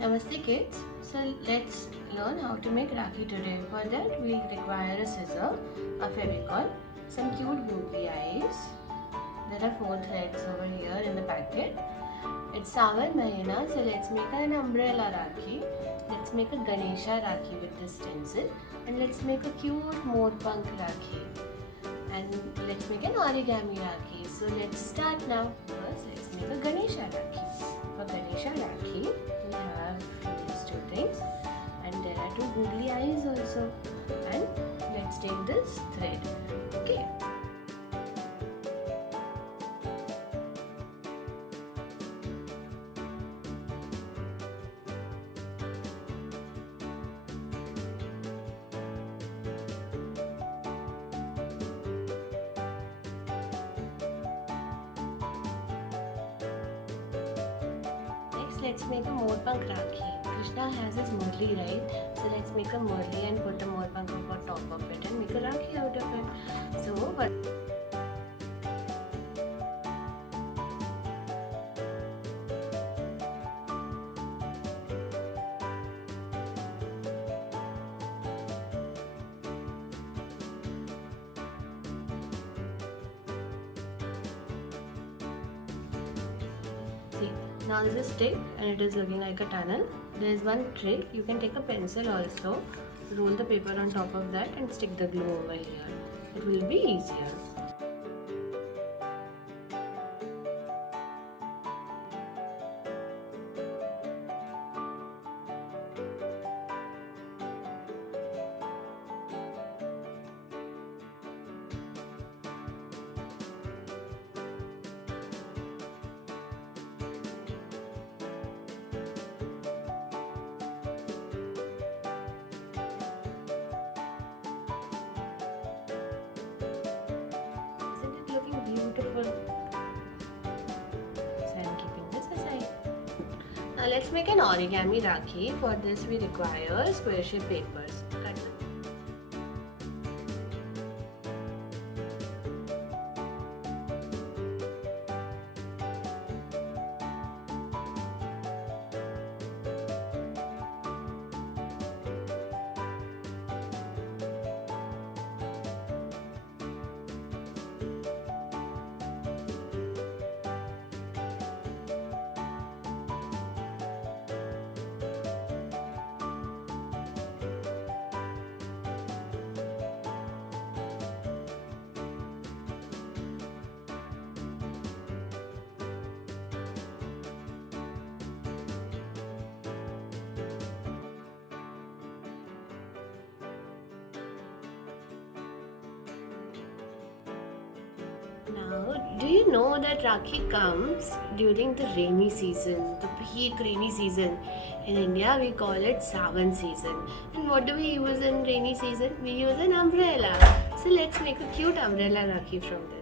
Namaste kids. So let's learn how to make Rakhi today. For that we'll require a scissor, a fevicol, some cute googly eyes. There are 4 threads over here in the packet. It's Sawan Mahina, so let's make an umbrella Rakhi. Let's make a Ganesh Rakhi with this stencil, and let's make a cute Morpankh Rakhi. And let's make an origami Rakhi. So let's start now. First, let's make a Ganesh Rakhi. For Ganesh Rakhi, we have these 2 things, and there are 2 googly eyes also. And let's take this thread. Okay. Let's make a Morpankh Rakhi. Krishna has his Murli, right? So let's make a Murli and put a Morpankh on top of it and make a Rakhi out of it. So, see, now this is stick and it is looking like a tunnel. There is one trick. You can take a pencil also, roll the paper on top of that and stick the glue over here. It will be easier. Beautiful. So I'm keeping this aside. Now let's make an origami Rakhi. For this we require square shape papers. Cut them. Now, do you know that Rakhi comes during the rainy season, the peak rainy season? In India, we call it Sawan season. And what do we use in rainy season? We use an umbrella. So let's make a cute umbrella Rakhi from this.